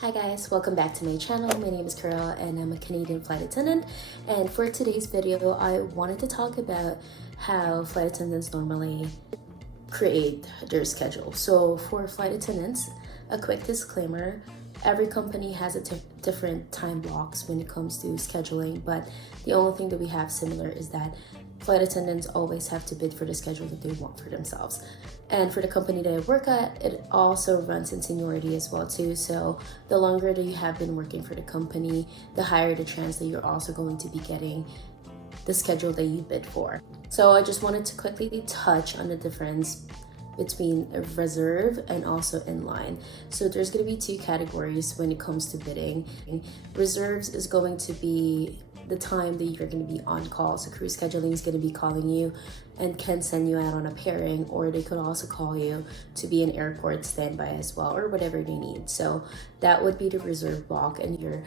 Hi guys, welcome back to my channel. My name is Carol and I'm a Canadian flight attendant. And for today's video, I wanted to talk about how flight attendants normally create their schedule. So for flight attendants, a quick disclaimer, every company has a different time blocks when it comes to scheduling, but the only thing that we have similar is that flight attendants always have to bid for the schedule that they want for themselves. And for the company that I work at, it also runs in seniority as well too. So the longer that you have been working for the company, the higher the chance that you're also going to be getting the schedule that you bid for. So I just wanted to quickly touch on the difference between a reserve and also inline. So there's going to be two categories when it comes to bidding. Reserves is going to be the time that you're going to be on call. So crew scheduling is going to be calling you and can send you out on a pairing, or they could also call you to be an airport standby as well, or whatever they need. So that would be the reserve block, and you're,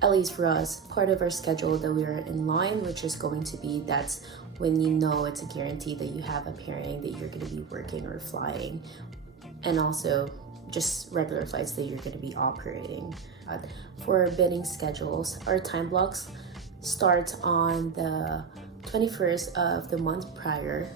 at least for us, part of our schedule that we are in line, which is going to be, that's when you know it's a guarantee that you have a pairing that you're going to be working or flying, and also just regular flights that you're going to be operating. For bidding schedules, our time blocks start on the 21st of the month prior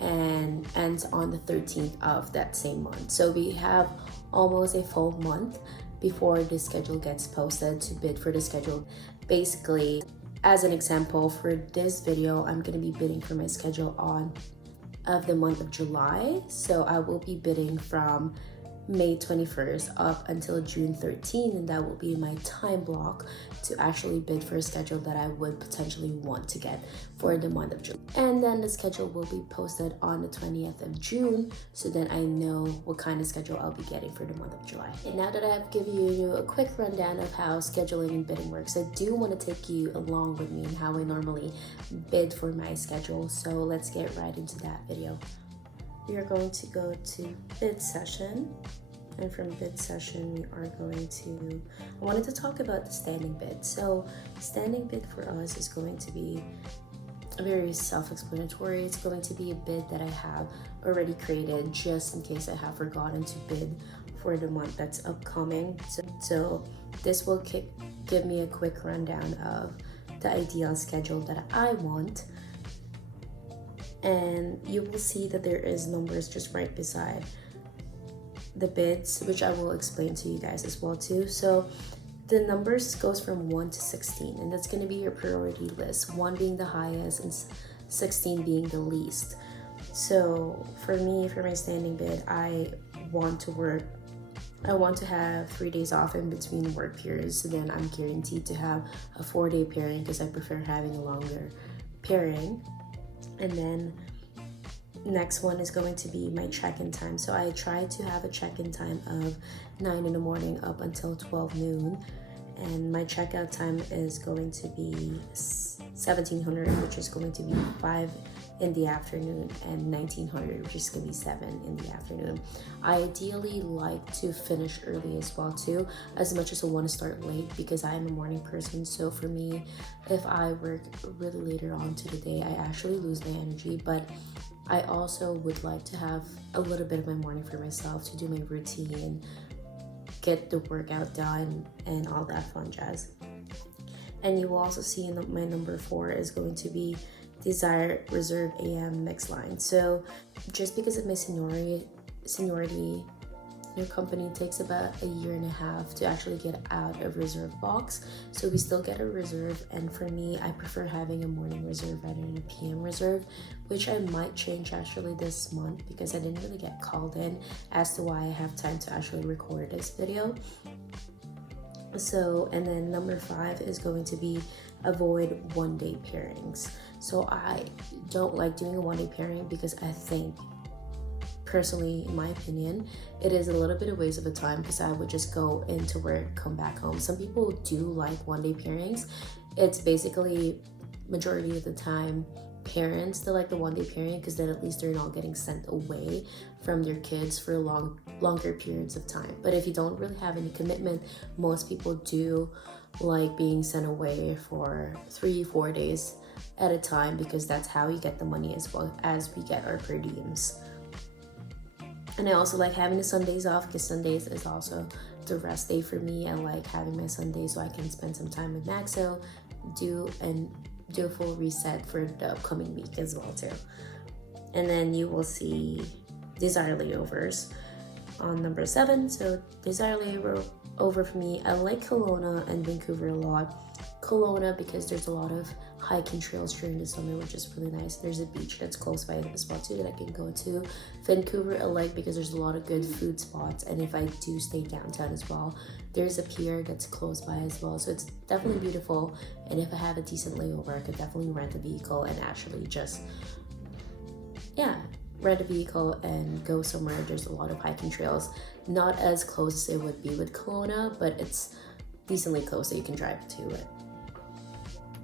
and ends on the 13th of that same month. So we have almost a full month before the schedule gets posted to bid for the schedule. Basically, as an example, for this video, I'm going to be bidding for my schedule of the month of July. So I will be bidding from May 21st up until June 13th, and that will be my time block to actually bid for a schedule that I would potentially want to get for the month of June. And then the schedule will be posted on the 20th of June, so then I know what kind of schedule I'll be getting for the month of July. And now that I've given you a quick rundown of how scheduling and bidding works, I do want to take you along with me in how I normally bid for my schedule. So let's get right into that video. We are going to go to bid session, and from bid session we are going to, I wanted to talk about the standing bid. So standing bid for us is going to be very self-explanatory. It's going to be a bid that I have already created just in case I have forgotten to bid for the month that's upcoming. So this will give me a quick rundown of the ideal schedule that I want. And you will see that there is numbers just right beside the bids, which I will explain to you guys as well too. So the numbers goes from 1 to 16, and that's going to be your priority list, 1 being the highest and 16 being the least. So for me, for my standing bid, I want to have 3 days off in between work periods, so then I'm guaranteed to have a 4-day pairing because I prefer having a longer pairing. And then next one is going to be my check-in time. So I try to have a check-in time of 9 in the morning up until 12 noon. And my checkout time is going to be 1700, which is going to be 5 in the afternoon, and 1900, which is going to be 7 in the afternoon. I ideally like to finish early as well too, as much as I want to start late because I am a morning person. So for me, if I work really later on to the day, I actually lose my energy. But I also would like to have a little bit of my morning for myself to do my routine, get the workout done, and all that fun jazz. And you will also see in my number 4 is going to be Desire Reserve AM mix line. So just because of my seniority, your company takes about 1.5 years to actually get out of reserve box. So we still get a reserve, and for me, I prefer having a morning reserve rather than a PM reserve, which I might change actually this month because I didn't really get called in as to why I have time to actually record this video. So, and then number 5 is going to be avoid 1-day pairings. So I don't like doing a 1-day pairing because I think, personally, in my opinion, it is a little bit of waste of a time because I would just go into work, come back home. Some people do like 1-day pairings. It's basically majority of the time parents that like the 1-day pairing because then at least they're not getting sent away from their kids for longer periods of time. But if you don't really have any commitment, most people do like being sent away for 3-4 days at a time because that's how you get the money as well as we get our per diems. And I also like having the Sundays off because Sundays is also the rest day for me. I like having my Sunday so I can spend some time with Maxo, do a full reset for the upcoming week as well too. And then you will see Desire Layovers on number 7. So Desire Layover for me, I like Kelowna and Vancouver a lot. Kelowna because there's a lot of hiking trails during the summer, which is really nice. There's a beach that's close by as well too that I can go to. Vancouver I like because there's a lot of good food spots, and if I do stay downtown as well, there's a pier that's close by as well, so it's definitely beautiful. And if I have a decent layover, I could definitely rent a vehicle and actually just rent a vehicle and go somewhere. There's a lot of hiking trails, not as close as it would be with Kelowna, but it's decently close so you can drive to it.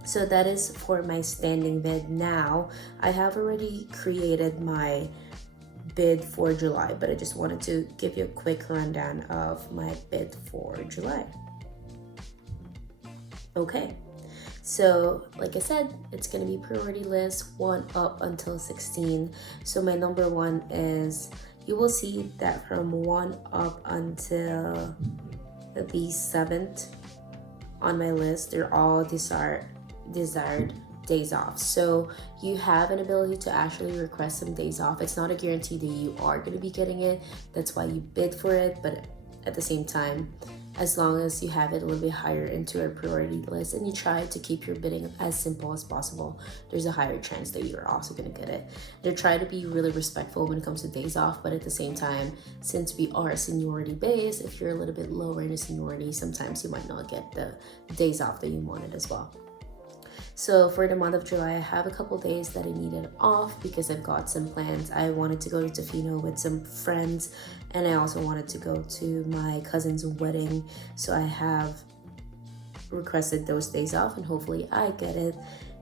So that is for my standing bid. Now I have already created my bid for July, but I just wanted to give you a quick rundown of my bid for July. Okay, so like I said, it's gonna be priority list 1 up until 16. So my number 1 is, you will see that from 1 up until the 7th on my list, they're all desired days off. So you have an ability to actually request some days off. It's not a guarantee that you are going to be getting it. That's why you bid for it. But at the same time, as long as you have it a little bit higher into a priority list and you try to keep your bidding as simple as possible, there's a higher chance that you're also going to get it. They try to be really respectful when it comes to days off, but at the same time, since we are seniority based, if you're a little bit lower in the seniority, sometimes you might not get the days off that you wanted as well. So for the month of July, I have a couple days that I needed off because I've got some plans. I wanted to go to Tofino with some friends, and I also wanted to go to my cousin's wedding. So I have requested those days off, and hopefully I get it.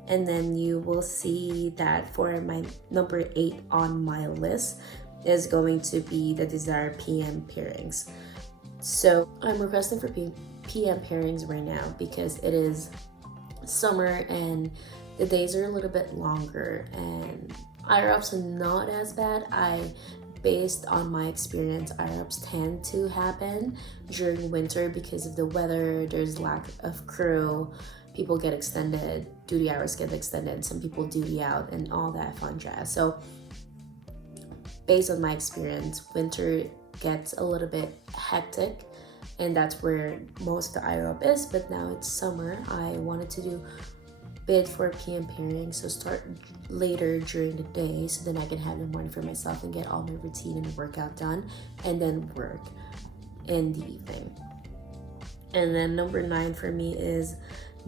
And then you will see that for my number 8 on my list is going to be the desired PM pairings. So I'm requesting for PM pairings right now because it is summer and the days are a little bit longer and IROPs are not as bad. Based on my experience, IROPs tend to happen during winter because of the weather. There's lack of crew, people get extended, duty hours get extended, some people duty out and all that fun jazz. So based on my experience, winter gets a little bit hectic, and that's where most of the IROP is. But now it's summer, I wanted to bid for PM pairing, so start later during the day so then I can have the morning for myself and get all my routine and workout done, and then work in the evening. And then number 9 for me is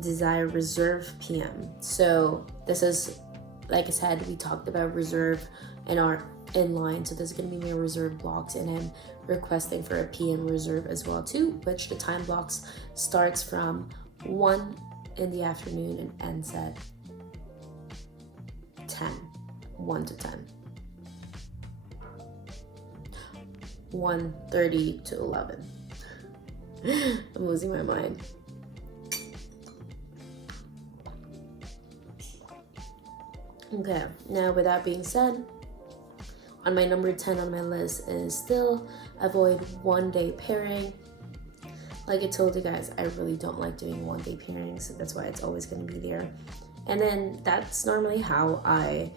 desire reserve PM. So this is, like I said, we talked about reserve and our inline, so there's going to be my reserve blocks, and I'm requesting for a PM reserve as well too, which the time blocks starts from 1 in the afternoon and ends at 1 to 10, 1:30 to 11. I'm losing my mind. Okay, now with that being said, on my number 10 on my list is still avoid 1-day pairing. Like I told you guys, I really don't like doing 1-day pairings, so that's why it's always going to be there. And then that's normally how I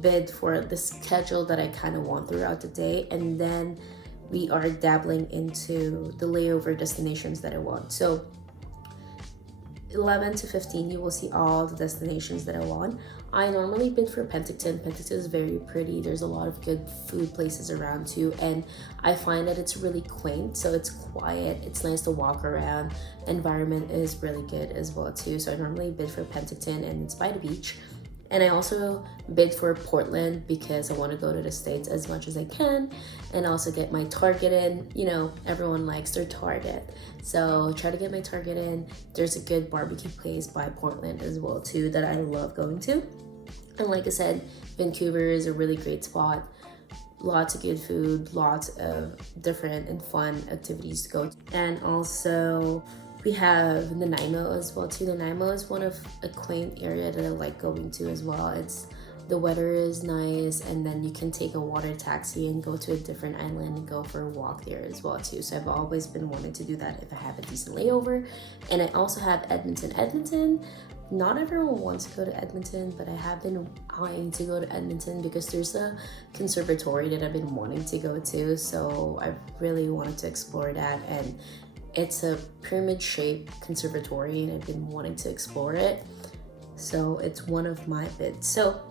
bid for the schedule that I kind of want throughout the day, and then we are dabbling into the layover destinations that I want. So 11 to 15, you will see all the destinations that I want. I normally bid for Penticton. Penticton is very pretty. There's a lot of good food places around too, and I find that it's really quaint, so it's quiet, it's nice to walk around. The environment is really good as well too, so I normally bid for Penticton, and it's by the beach. And I also bid for Portland because I want to go to the States as much as I can and also get my Target in. You know, everyone likes their Target. So try to get my Target in. There's a good barbecue place by Portland as well too that I love going to. And like I said, Vancouver is a really great spot. Lots of good food, lots of different and fun activities to go to. And also we have Nanaimo as well too. Nanaimo is one of a quaint area that I like going to as well. It's the weather is nice, and then you can take a water taxi and go to a different island and go for a walk there as well too. So I've always been wanting to do that if I have a decent layover. And I also have Edmonton. Not everyone wants to go to Edmonton, but I have been eyeing to go to Edmonton because there's a conservatory that I've been wanting to go to. So I really wanted to explore that, and it's a pyramid-shaped conservatory, and I've been wanting to explore it. So it's one of my bids. So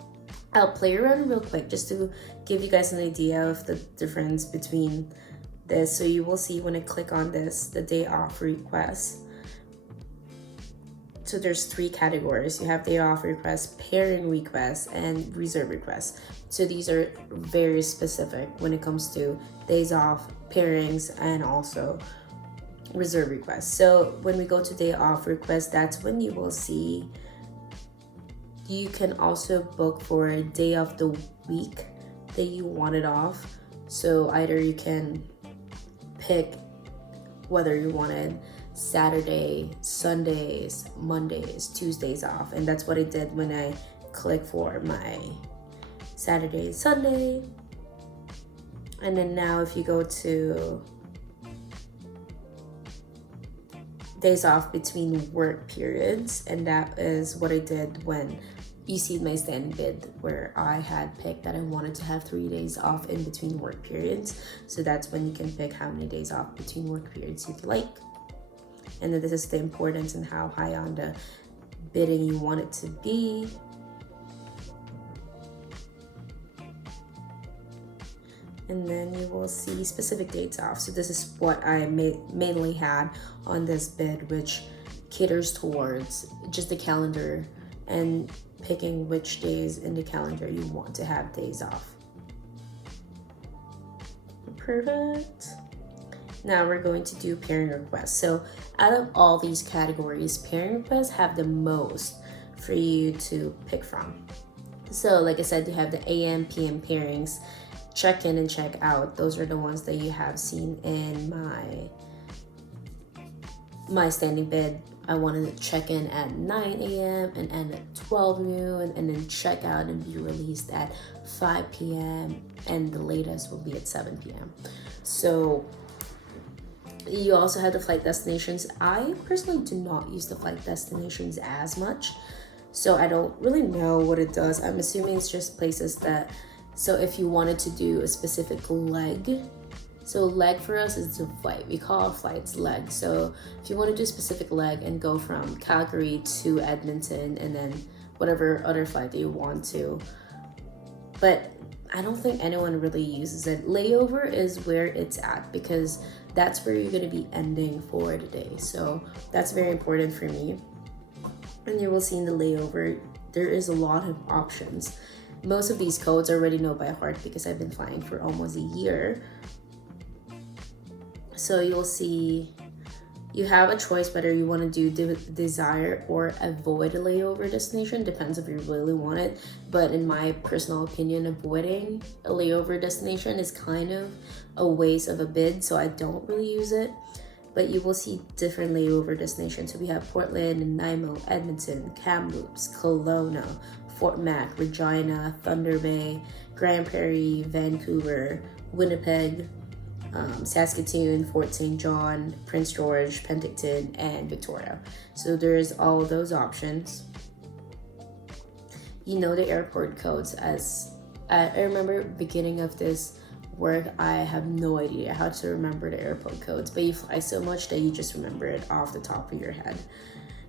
I'll play around real quick just to give you guys an idea of the difference between this. So you will see when I click on this, the day off request. So there's 3 categories. You have day off requests, pairing requests, and reserve requests. So these are very specific when it comes to days off, pairings, and also reserve requests. So when we go to day off request, that's when you will see you can also book for a day of the week that you want it off. So either you can pick whether you wanted Saturday, Sundays, Mondays, Tuesdays off, and that's what I did when I clicked for my Saturday, Sunday. And then now if you go to days off between work periods, and that is what I did when you see my standing bid where I had picked that I wanted to have 3 days off in between work periods. So that's when you can pick how many days off between work periods you'd like. And then this is the importance and how high on the bidding you want it to be. And then you will see specific dates off. So this is what I mainly had on this bid, which caters towards just the calendar and picking which days in the calendar you want to have days off. Perfect. Now we're going to do pairing requests. So out of all these categories, pairing requests have the most for you to pick from. So like I said, you have the AM, PM pairings, check in and check out. Those are the ones that you have seen in my standing bid. I wanted to check in at 9 a.m. and end at 12 noon, and then check out and be released at 5 p.m. and the latest will be at 7 p.m. So you also have the flight destinations. I personally do not use the flight destinations as much, so I don't really know what it does. I'm assuming it's just places that, so if you wanted to do a specific leg, so leg for us is the flight. We call flights leg. So if you want to do a specific leg and go from Calgary to Edmonton and then whatever other flight that you want to, but I don't think anyone really uses it. Layover is where it's at because that's where you're going to be ending for the day. So that's very important for me. And you will see in the layover, there is a lot of options. Most of these codes I already know by heart because I've been flying for almost a year. So you'll see you have a choice whether you want to do desire or avoid a layover destination. Depends if you really want it. But in my personal opinion, avoiding a layover destination is kind of a waste of a bid. So I don't really use it. But you will see different layover destinations. So we have Portland, Nanaimo, Edmonton, Kamloops, Kelowna, Fort Mac, Regina, Thunder Bay, Grand Prairie, Vancouver, Winnipeg, Saskatoon, Fort St. John, Prince George, Penticton, and Victoria. So there's all of those options. You know the airport codes. As I remember beginning of this work, I have no idea how to remember the airport codes, but you fly so much that you just remember it off the top of your head.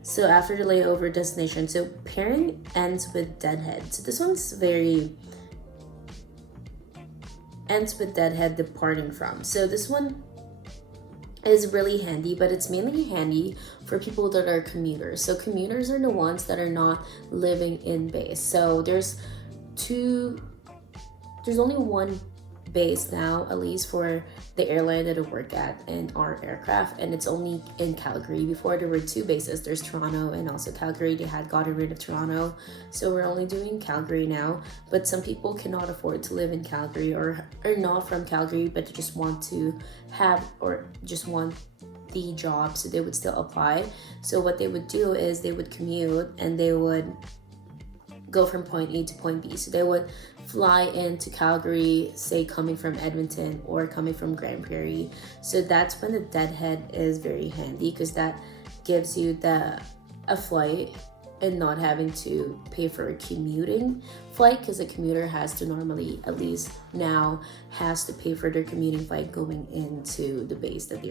So after the layover destination, so pairing ends with deadhead. So this one's ends with deadhead departing from. So this one is really handy, but it's mainly handy for people that are commuters. So commuters are the ones that are not living in base. So there's only one base now, at least for the airline that I work at and our aircraft, and it's only in Calgary. Before there were 2 bases. There's Toronto and also Calgary. They had gotten rid of Toronto, so we're only doing Calgary now. But some people cannot afford to live in Calgary or are not from Calgary, but they just want to have or just want the job, so they would still apply. So what they would do is they would commute and they would go from point A to point B. So they would fly into Calgary, say coming from Edmonton or coming from Grand Prairie. So that's when the deadhead is very handy, because that gives you a flight and not having to pay for a commuting flight, because a commuter has to normally, at least now, has to pay for their commuting flight going into the base that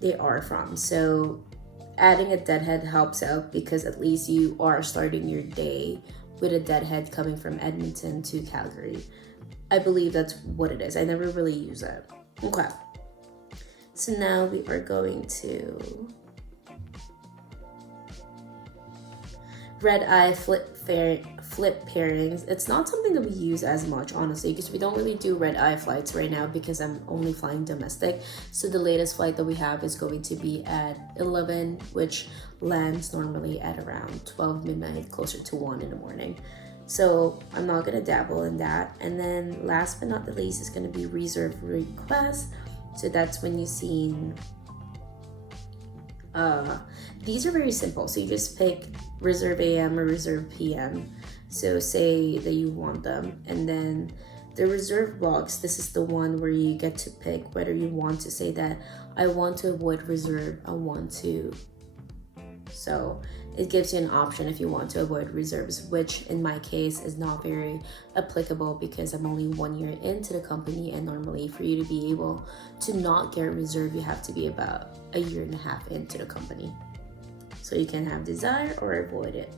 they are from. So adding a deadhead helps out, because at least you are starting your day with a deadhead coming from Edmonton to Calgary. I believe that's what it is. I never really use it. Okay. So now we are going to red eye flip pairings. It's not something that we use as much, honestly, because we don't really do red eye flights right now, because I'm only flying domestic. So the latest flight that we have is going to be at 11, which lands normally at around 12 midnight, closer to 1 in the morning. So I'm not going to dabble in that. And then last but not the least is going to be reserve request. So that's when you see these are very simple. So you just pick reserve AM or reserve PM. So say that you want them, and then the reserve box, this is the one where you get to pick whether you want to say that I want to avoid reserve, I want to. So it gives you an option if you want to avoid reserves, which in my case is not very applicable, because I'm only 1 year into the company, and normally for you to be able to not get reserve, you have to be about a year and a half into the company. So you can have desire or avoid it.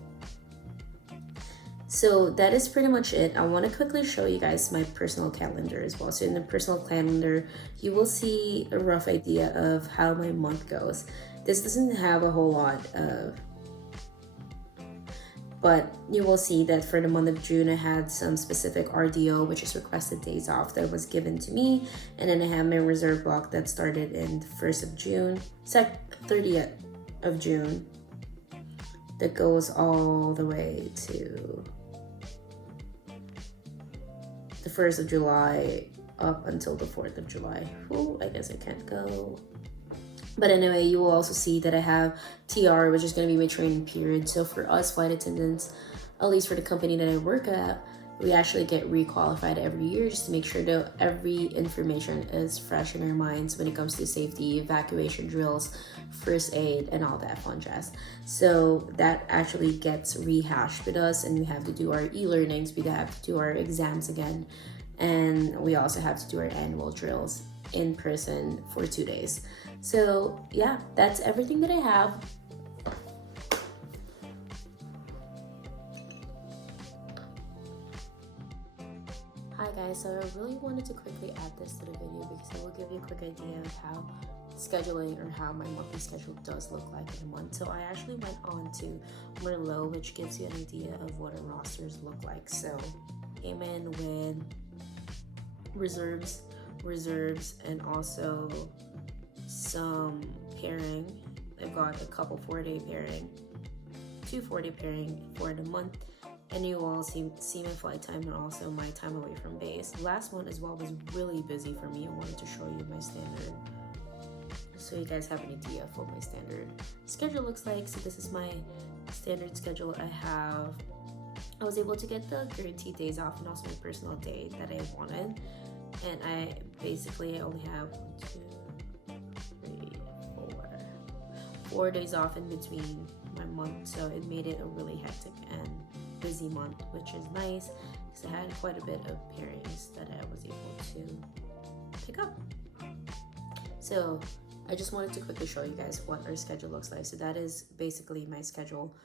So that is pretty much it. I want to quickly show you guys my personal calendar as well. So in the personal calendar, you will see a rough idea of how my month goes. This doesn't have a whole lot of, but you will see that for the month of June, I had some specific RDO, which is requested days off, that was given to me. And then I have my reserve block that started in the 1st of June, 30th of June, that goes all the way to the 1st of July up until the 4th of July. Ooh, I guess I can't go. But anyway, you will also see that I have TR, which is going to be my training period. So for us flight attendants, at least for the company that I work at, we actually get requalified every year, just to make sure that every information is fresh in our minds when it comes to safety, evacuation drills, first aid, and all that fun jazz. So that actually gets rehashed with us, and we have to do our e-learnings, we have to do our exams again, and we also have to do our annual drills in person for 2 days. So yeah, that's everything that I have. Hi guys, so I really wanted to quickly add this to the video, because it will give you a quick idea of how scheduling, or how my monthly schedule does look like in a month. So I actually went on to Merlot, which gives you an idea of what our rosters look like. So came in with reserves, and also some pairing. I've got a couple 4-day pairing, 2 4-day pairing for the month, and you will see my flight time and also my time away from base. The last one as well was really busy for me. I wanted to show you my standard, so you guys have an idea of what my standard schedule looks like. So this is my standard schedule. I was able to get the guaranteed days off and also my personal day that I wanted, and I basically only have 4 days off in between my month, so it made it a really hectic and busy month, which is nice, because I had quite a bit of pairings that I was able to pick up. So I just wanted to quickly show you guys what our schedule looks like. So that is basically my schedule